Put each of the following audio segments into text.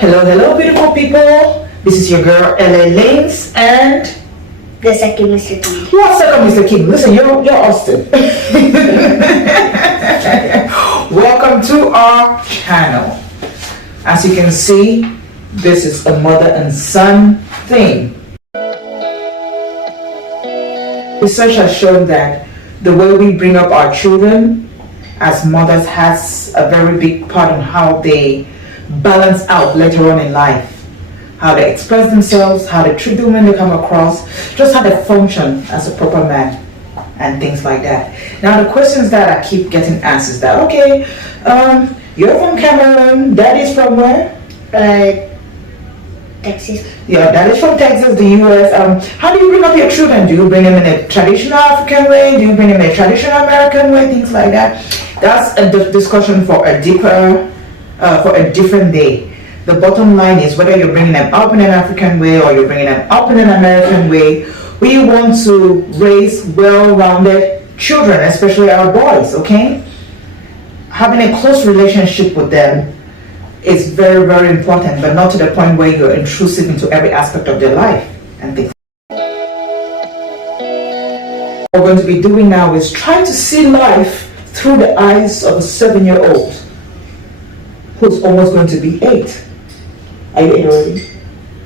Hello, beautiful people. This is your girl, LA Lanes, and the second Mr. Kim. What's second Mr. Kim? Listen, you're Austin. Welcome to our channel. As you can see, this is a mother and son thing. Research has shown that the way we bring up our children as mothers has a very big part in how they balance out later on in life, how they express themselves, how they treat the women they come across, just how they function as a proper man and things like that. Now the questions that I keep getting asked is that, okay, you're from Cameroon, daddy's from where? Texas. Yeah, that is from Texas, the US. How do you bring up your children? Do you bring them in a traditional African way? Do you bring them in a traditional American way? Things like that. That's a discussion for a deeper, for a different day. The bottom line is whether you're bringing them up in an African way or you're bringing them up in an American way, we want to raise well-rounded children, especially our boys, okay? Having a close relationship with them is very, very important, but not to the point where you're intrusive into every aspect of their life and things. What we're going to be doing now is trying to see life through the eyes of a 7-year-old who's almost going to be 8. Are you 8 already?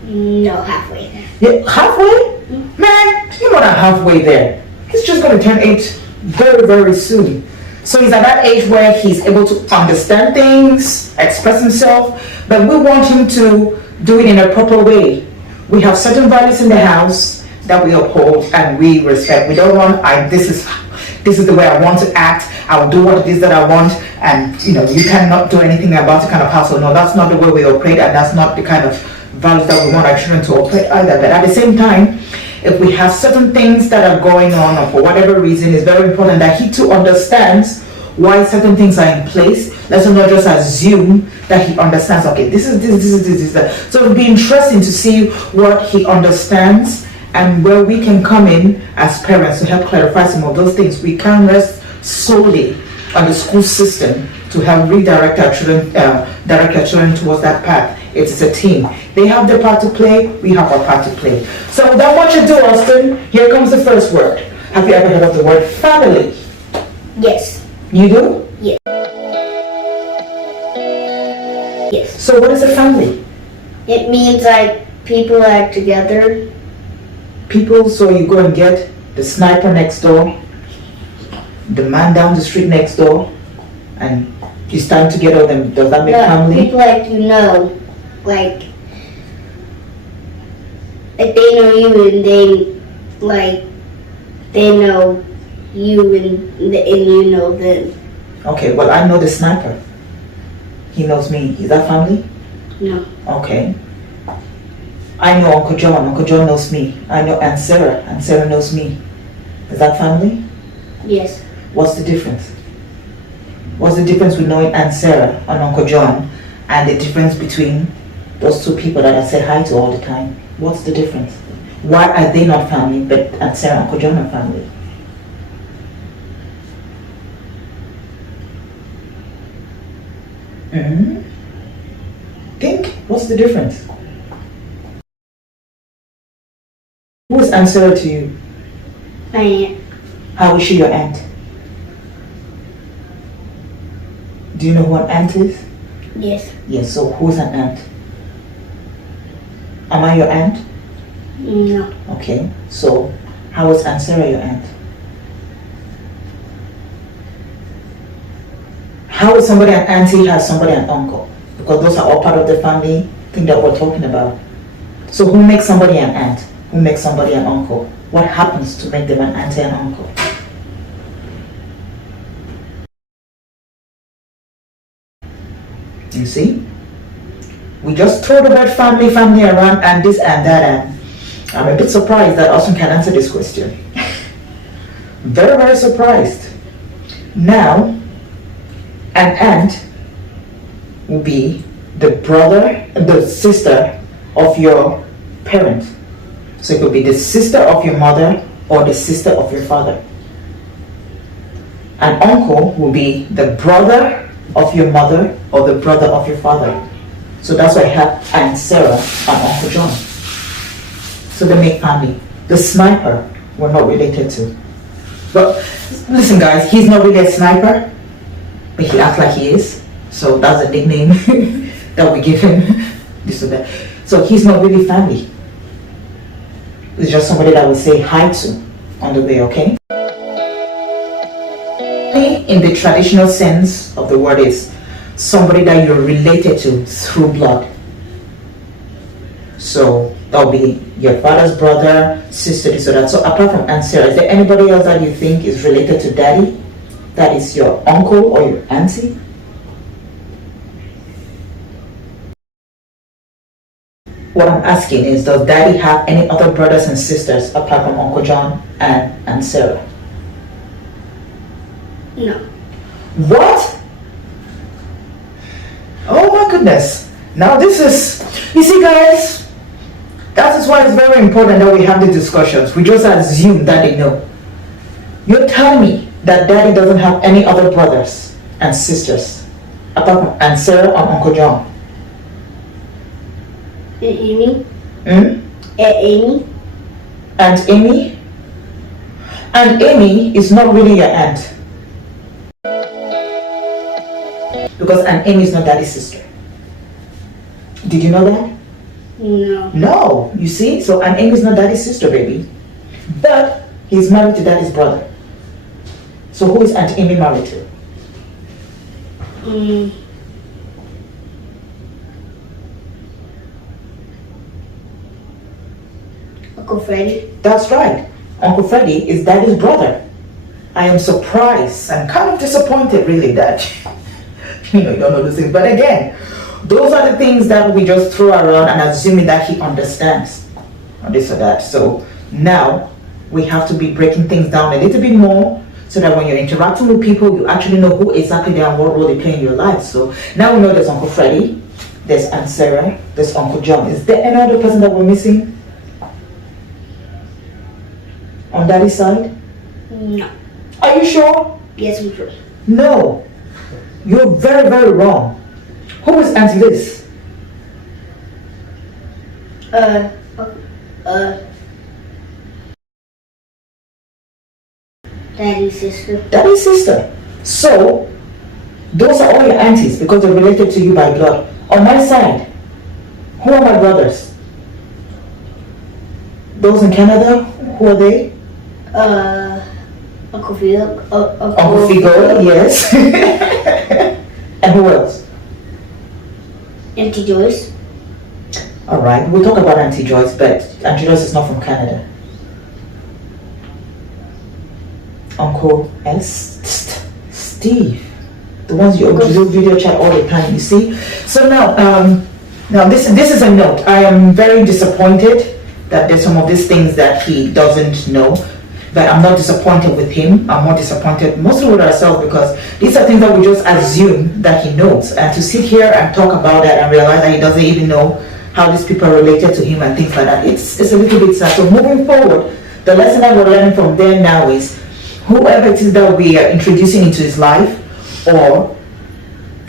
No, halfway there. Yeah, halfway? Mm-hmm. Man, you're not halfway there. He's just going to turn 8 very, very soon. So he's at that age where he's able to understand things, express himself, but we want him to do it in a proper way. We have certain values in the house that we uphold and we respect. We don't want, this is the way I want to act. I'll do what it is that I want, and you cannot do anything about the kind of household. No, that's not the way we operate, and that's not the kind of values that we want our children to operate either. But at the same time, if we have certain things that are going on, or for whatever reason, it's very important that he too understands why certain things are in place. Let's not just assume that he understands, okay, this is that. So it'll be interesting to see what he understands and where we can come in as parents to help clarify some of those things. We can't rest solely on the school system to help redirect our children, direct our children towards that path. It is a team. They have their part to play, we have our part to play. So without much ado, Austin, here comes the first word. Have you ever heard of the word family? Yes. You do? Yes. Yes. So what is a family? It means like people are together. People, so you go and get the sniper next door, the man down the street next door, and you stand together. Then does that make family? People like they know you and they know you and you know them. Okay, well I know the sniper. He knows me. Is that family? No. Okay. I know Uncle John. Uncle John knows me. I know Aunt Sarah. Aunt Sarah knows me. Is that family? Yes. What's the difference? What's the difference with knowing Aunt Sarah and Uncle John and the difference between those two people that I say hi to all the time? What's the difference? Why are they not family but Aunt Sarah and Uncle John are family? Think, what's the difference? Who is Aunt Sarah to you? My aunt. How is she your aunt? Do you know who an aunt is? Yes. Yes, so who's an aunt? Am I your aunt? No. Okay, so how is Aunt Sarah your aunt? How is somebody an auntie, has somebody an uncle? Because those are all part of the family thing that we're talking about. So who makes somebody an aunt? Who makes somebody an uncle? What happens to make them an auntie and uncle? You see? We just throw the word family around and this and that, and I'm a bit surprised that Austin can answer this question. Very, very surprised. Now, an aunt will be the brother, the sister of your parent. So it could be the sister of your mother or the sister of your father. An uncle will be the brother of your mother or the brother of your father. So that's why I have Aunt Sarah and Uncle John. So they make family. The sniper we're not related to. But listen guys, he's not really a sniper, but he acts like he is. So that's a nickname that we give him. This or that. So he's not really family. It's just somebody that we say hi to on the way, okay? In the traditional sense of the word is somebody that you're related to through blood. So that'll be your father's brother, sister, this or that. So apart from Aunt Sarah, is there anybody else that you think is related to daddy? That is your uncle or your auntie? What I'm asking is, does daddy have any other brothers and sisters apart from Uncle John and Aunt Sarah? No. What? Oh my goodness. Now this is, you see guys, that is why it's very important that we have the discussions. We just assume that they know. You're telling me that daddy doesn't have any other brothers and sisters apart from Aunt Sarah and Uncle John? Amy? Hmm? Amy? Aunt Amy? Aunt Amy is not really your aunt. Because Aunt Amy is not daddy's sister. Did you know that? No. No, you see? So Aunt Amy is not daddy's sister, baby. But he's married to daddy's brother. So who is Aunt Amy married to? Uncle Freddie? That's right. Uncle Freddie is daddy's brother. I am surprised and kind of disappointed really that you don't know those things. But again, those are the things that we just throw around and assuming that he understands or this or that. So now we have to be breaking things down a little bit more so that when you're interacting with people, you actually know who exactly they are and what role they play in your life. So now we know there's Uncle Freddie, there's Aunt Sarah, there's Uncle John. Is there any other person that we're missing on daddy's side? No. Are you sure? Yes, I'm sure. No. You're very, very wrong. Who is Aunt Liz? Daddy's sister. Daddy's sister. So, those are all your aunties because they're related to you by blood. On my side, who are my brothers? Those in Canada, who are they? Uncle Figo. Uncle Figo, yes. And who else? Auntie Joyce. Alright, we'll talk about Auntie Joyce, but Auntie Joyce is not from Canada. Uncle Steve. The ones you do video chat all the time, you see? So now this is a note. I am very disappointed that there's some of these things that he doesn't know. But I'm not disappointed with him. I'm more disappointed mostly with ourselves because these are things that we just assume that he knows. And to sit here and talk about that and realize that he doesn't even know how these people are related to him and things like that, it's a little bit sad. So moving forward, the lesson that we're learning from there now is whoever it is that we are introducing into his life or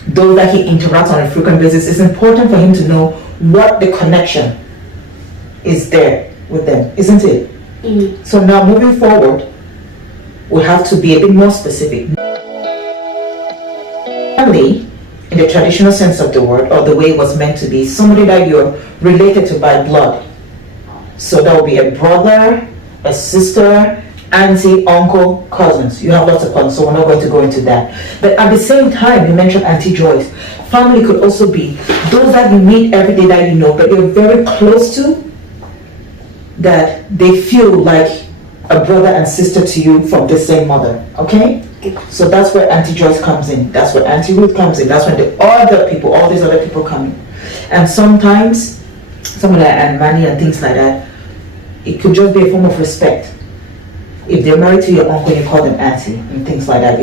those that he interacts on a frequent basis, it's important for him to know what the connection is there with them, isn't it? So now moving forward, we have to be a bit more specific. Family, in the traditional sense of the word, or the way it was meant to be, somebody that you're related to by blood. So that will be a brother, a sister, auntie, uncle, cousins. You have lots of cousins, so we're not going to go into that. But at the same time, you mentioned Auntie Joyce. Family could also be those that you meet every day that you know, but you're very close to, that they feel like a brother and sister to you from the same mother, okay? So that's where Auntie Joyce comes in. That's where Auntie Ruth comes in. That's when the other people, all these other people come in. And sometimes, somebody like Aunt Manny and things like that, it could just be a form of respect. If they're married to your uncle, you call them auntie and things like that.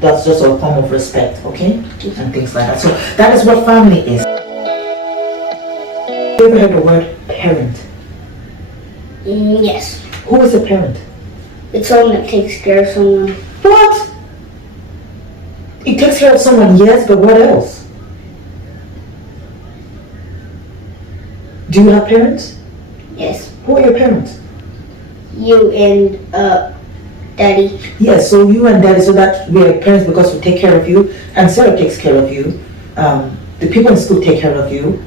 That's just a form of respect, okay? And things like that. So that is what family is. Have you ever heard the word parent? Yes. Who is a parent? It's someone that takes care of someone. What? It takes care of someone, yes, but what else? Do you have parents? Yes. Who are your parents? You and Daddy. Yes, so you and Daddy, so that we are parents because we take care of you, and Sarah takes care of you. The people in school take care of you,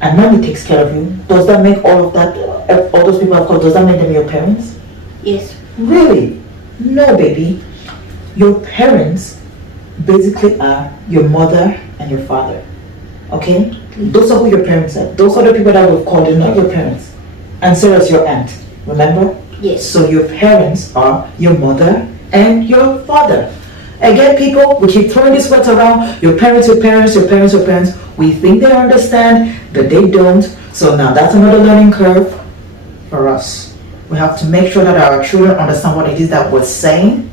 and Mommy takes care of you. Does that make all of that, all those people, of course, does that make them your parents? Yes. Really? No, baby. Your parents basically are your mother and your father. Okay? Those are who your parents are. Those are the people that we've called you, not your parents. And Sarah's your aunt. Remember? Yes. So your parents are your mother and your father. Again, people, we keep throwing these words around. Your parents, your parents, your parents, your parents. We think they understand, but they don't. So now that's another learning curve for us. We have to make sure that our children understand what it is that we're saying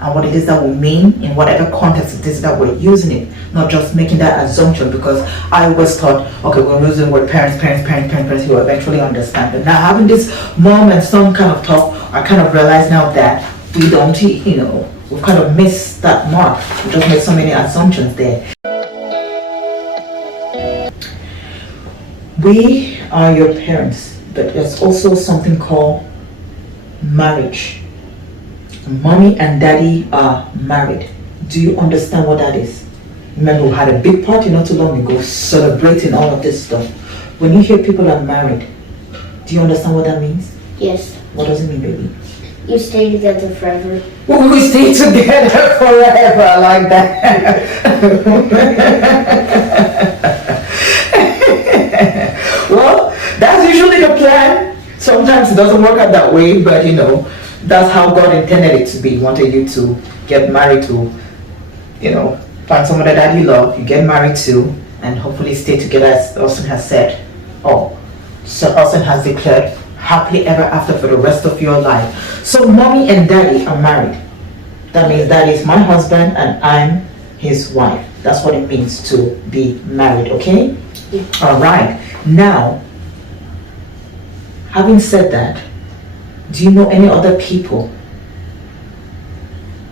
and what it is that we mean in whatever context it is that we're using it, not just making that assumption, because I always thought, okay, we're using the word parents, you will eventually understand. But now having this mom and son kind of talk, I kind of realize now that we don't, we've kind of missed that mark. We just made so many assumptions there. We are your parents, but there's also something called marriage. Mommy and Daddy are married. Do you understand what that is? Remember, we had a big party not too long ago celebrating all of this stuff. When you hear people are married, do you understand what that means? Yes. What does it mean, baby? You stay together forever. We stay together forever. I like that. Well, that's usually the plan. Sometimes it doesn't work out that way, but that's how God intended it to be. He wanted you to get married to, find someone that you love, you get married to, and hopefully stay together, as Austin has said. So Austin has declared happily ever after for the rest of your life. So Mommy and Daddy are married. That means Daddy is my husband and I'm his wife. That's what it means to be married, okay? Yeah. All right. Now, having said that, do you know any other people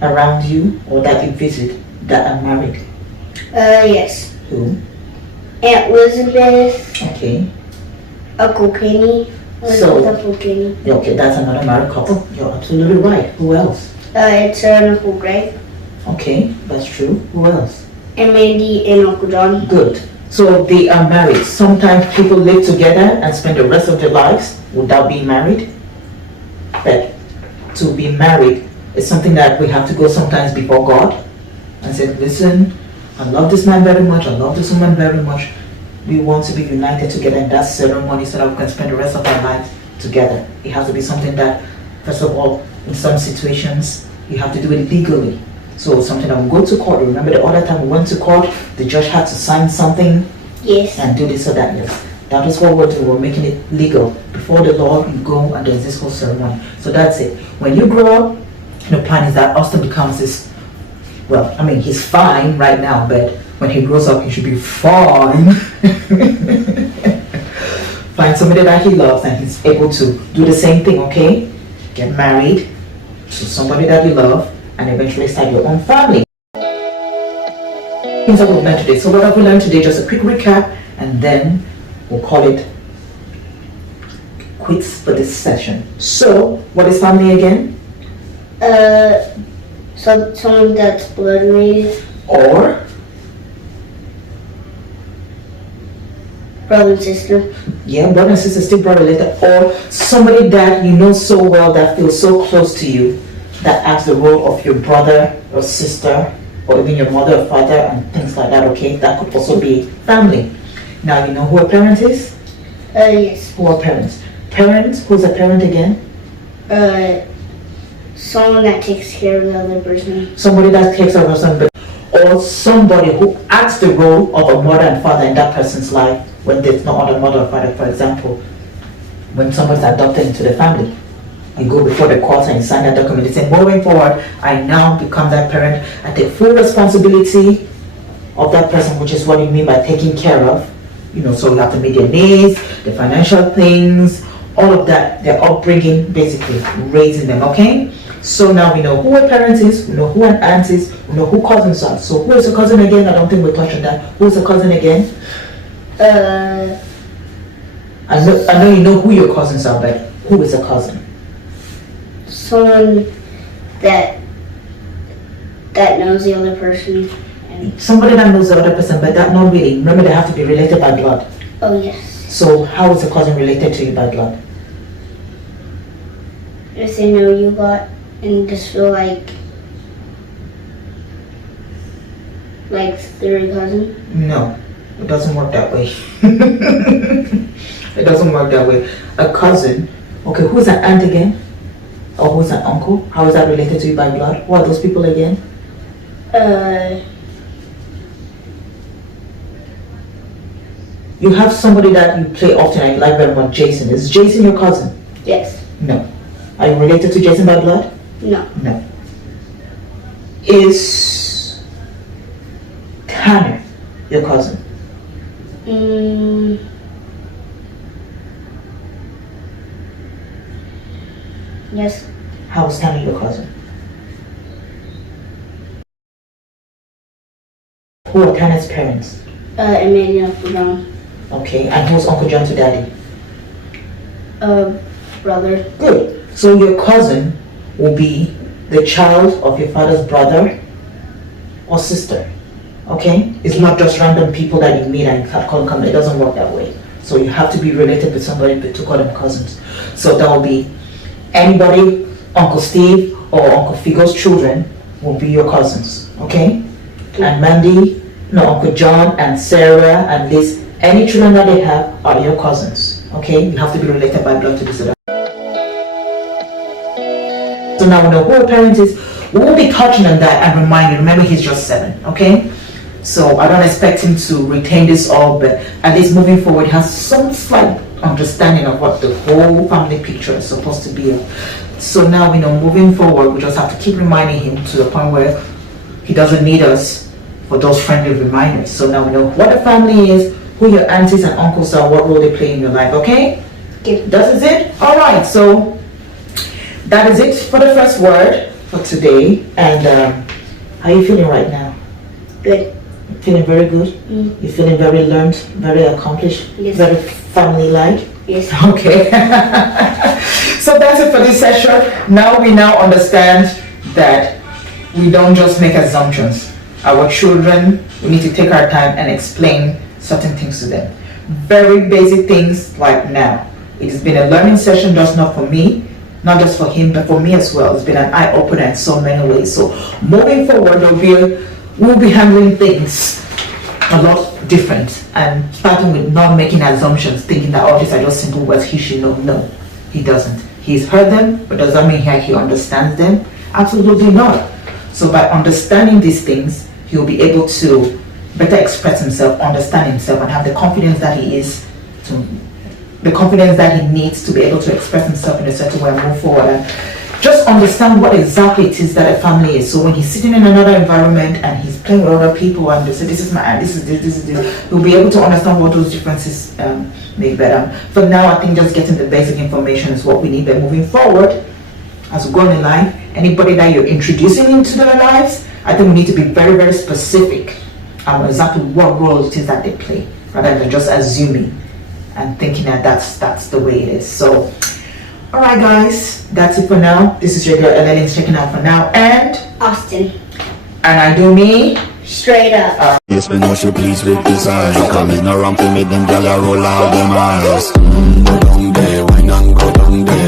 around you or that you visit that are married? Yes. Who? Aunt Elizabeth. Okay. Uncle Kenny. Uncle Kenny. Okay, that's another married couple. You're absolutely right. Who else? It's Uncle Greg. Okay, that's true. Who else? And Mandy and Uncle Johnny. Good. So they are married. Sometimes people live together and spend the rest of their lives without being married. But to be married is something that we have to go sometimes before God and say, listen, I love this man very much, I love this woman very much. We want to be united together in that ceremony so that we can spend the rest of our lives together. It has to be something that, first of all, in some situations, you have to do it legally. So something that we go to court. Remember the other time we went to court, the judge had to sign something. Yes. And do this or that. Yes. That is what we're doing. We're making it legal. Before the law, you go and there's this whole ceremony. So that's it. When you grow up, the plan is that Austin becomes this, he's fine right now, but when he grows up, he should be fine. Find somebody that he loves and he's able to do the same thing, okay? Get married to somebody that you love and eventually start your own family. Things that we've learned today. So what have we learned today? Just a quick recap and then we'll call it quits for this session. So, what is family again? Someone that's blood related. Or? Brother and sister. Yeah, brother and sister, still brother related. Or somebody that you know so well, that feels so close to you, that acts the role of your brother or sister, or even your mother or father and things like that, okay? That could also be family. Now, you know who a parent is? Yes. Who are parents? Parents, who's a parent again? Someone that takes care of the other person. Somebody that takes care of somebody, or somebody who acts the role of a mother and father in that person's life when there's no other mother or father. For example, when someone's adopted into the family, you go before the court and you sign that document. You say, moving forward, I now become that parent. I take full responsibility of that person, which is what you mean by taking care of. So you have to meet their needs, the financial things, all of that, their upbringing, basically raising them, okay? So now we know who a parent is, we know who an aunt is, we know who cousins are. So who is a cousin again? I don't think we touched on that. Who is a cousin again? I know you know who your cousins are, but who is a cousin? Someone that knows the other person. And Somebody that knows the other person, but that not really. Remember, they have to be related by blood. oh yes, So how is a cousin related to you by blood? if they know you a lot and just feel like they're a cousin. No, it doesn't work that way. It doesn't work that way. A cousin, okay, who's an aunt again? Or who's an uncle? How is that related to you by blood? Who are those people again? You have somebody that you play often and you like very much, Jason. Is Jason your cousin? Yes. No. Are you related to Jason by blood? No. No. Is Tanner your cousin? Yes. How is Tanner your cousin? Who are Tanner's parents? Emmanuel and Uncle John. Okay, and who's Uncle John to Daddy? Brother. Good. So your cousin will be the child of your father's brother or sister. Okay? It's not just random people that you meet and you call them. It doesn't work that way. So you have to be related with somebody to call them cousins. So that will be anybody, Uncle Steve or Uncle Figo's children will be your cousins. Okay? And Mandy, no, Uncle John and Sarah and Liz, any children that they have are your cousins. Okay? You have to be related by blood to do so. So now we know who our parents is. We will be touching on that and remind you. Remember, he's just 7. Okay? So I don't expect him to retain this all, but at least moving forward, he has some slight understanding of what the whole family picture is supposed to be. So now we know moving forward, we just have to keep reminding him to the point where he doesn't need us for those friendly reminders. So now we know what the family is, who your aunties and uncles are, what role they play in your life. Okay? That is it. All right. So that is it for the first word for today. And how are you feeling right now? Good. Feeling very good? You're feeling very learned, very accomplished, yes. Very family-like? Yes. Okay. So that's it for this session. Now we understand that we don't just make assumptions. Our children, we need to take our time and explain certain things to them. Very basic things like now. It has been a learning session, just not for me, not just for him, but for me as well. It's been an eye-opener in so many ways. So moving forward, we'll be handling things a lot different and starting with not making assumptions, thinking that all these are just simple words he should know. No, he doesn't. He's heard them, but does that mean he understands them? Absolutely not. So by understanding these things, he'll be able to better express himself, understand himself, and have the confidence that he needs to be able to express himself in a certain way and move forward. And just understand what exactly it is that a family is. So when he's sitting in another environment and he's playing with other people and they say, this is my aunt, this is this, he'll be able to understand what those differences make better. For now, I think just getting the basic information is what we need. But moving forward, as we go on in life, anybody that you're introducing into their lives, I think we need to be very, very specific on exactly what role it is that they play, rather than just assuming and thinking that that's the way it is. So, all right, guys, that's it for now. This is your girl Ellen checking out for now, and Austin. And I do me straight up. Yes, me know she pleased with this eye. Coming around to me, them gyal a roll out them eyes. Go down there, why not go down there?